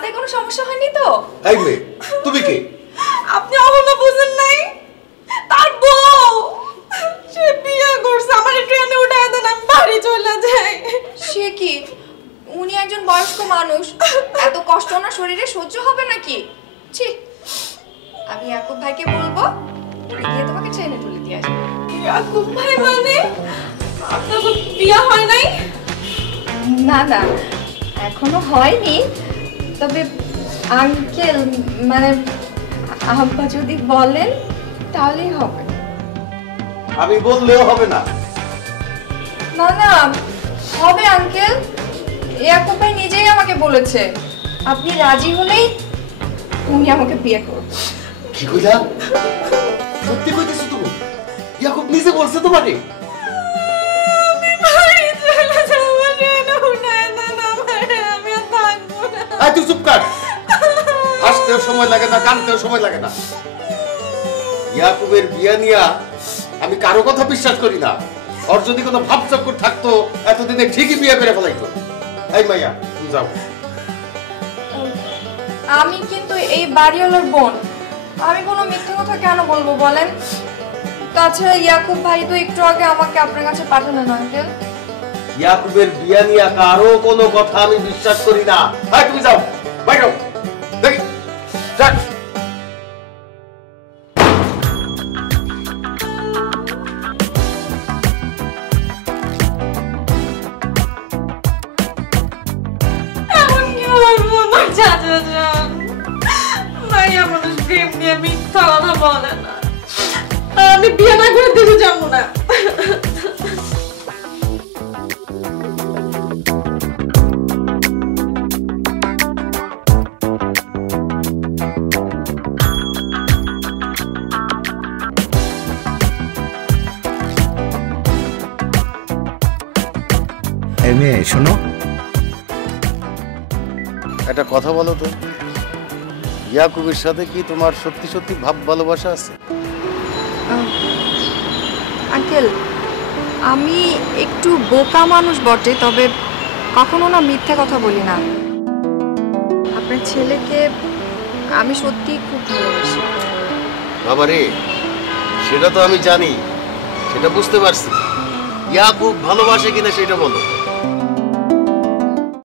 রাস্তায় কোনো সমস্যা হয়নি তো? এই মেয়ে, তুমি কে? আপনি এখনো বুঝেন নাই? তার বউ সে বিয়ে করছে, আমার ট্রেনে উঠায় দেন, আমি বাড়ি চলে যাই। সে কি, উনি একজন বয়স্ক মানুষ, এত কষ্ট ওনার শরীরে সহ্য হবে নাকি? ছি, আমি ইয়াকুব ভাইকে বলবো গিয়ে তোমাকে ট্রেনে তুলে দিয়ে আসবে। ইয়াকুব ভাই মানে আপনার বিয়ে হয় নাই? না না, এখনো হয়নি, তবে আঙ্কেল মানে আব্বা যদি বলেন তাহলেই হবে। আমি বললেও হবে না? না না, হবে আঙ্কেল। ইয়াকুব ভাই নিজেই আমাকে বলেছে আপনি রাজি হলেই উনি আমাকে বিয়ে করবে। কি কইলা? সত্যি কইতেছো তুমি? ইয়াকুব নিজে বলছে তোমারে? আমি বাড়ি চলে যাবো, ট্রেনে উঠায় দেন আমারে, আমি আর থাকবো না। আয় তুই চুপ কর। হাসতেও সময় লাগে না, কানতেও সময় লাগে না। ইয়াকুবের বিয়া নিয়া আমি কারো কথা বিশ্বাস করি না। ওর যদি কোনো ভাবচক্কর থাকতো এতদিনে ঠিকই বিয়ে করে ফেলাইতো। এই মাইয়া, তুমি যাও। আমি কিন্তু এই বাড়িওয়ালার বোন, আমি কোনো মিথ্যে কথা কেন বলবো বলেন? তাছাড়া ইয়াকুব ভাই তো একটু আগে আমাকে আপনার কাছে পাঠালেন আঙ্কেল। ইয়াকুবের বিয়া নিয়া কারো কোনো কথা আমি বিশ্বাস করি না। আয় তুমি যাও, বাইরো দেখি যাক। এমন কি বলবো আমার চাচা যান? মাইয়া মানুষ প্রেম নিয়ে মিথ্যা কথা বলে না। আমি বিয়ে না করে দেশে যাবো না। এই মেয়ে শোনো, একটা কথা বলো তো, ইয়াকুবের সাথে কি তোমার সত্যি সত্যি ভাব ভালোবাসা আছে? আঙ্কেল, আমি একটু বোকা মানুষ বটে, তবে কখনো না মিথ্যে কথা বলি না। আপনার ছেলেকে আমি সত্যি খুব ভালোবাসি। বাবারে, সেটা তো আমি জানি, সেটা বুঝতে পারছি। ইয়াকুব ভালোবাসে কিনা সেটা বলো।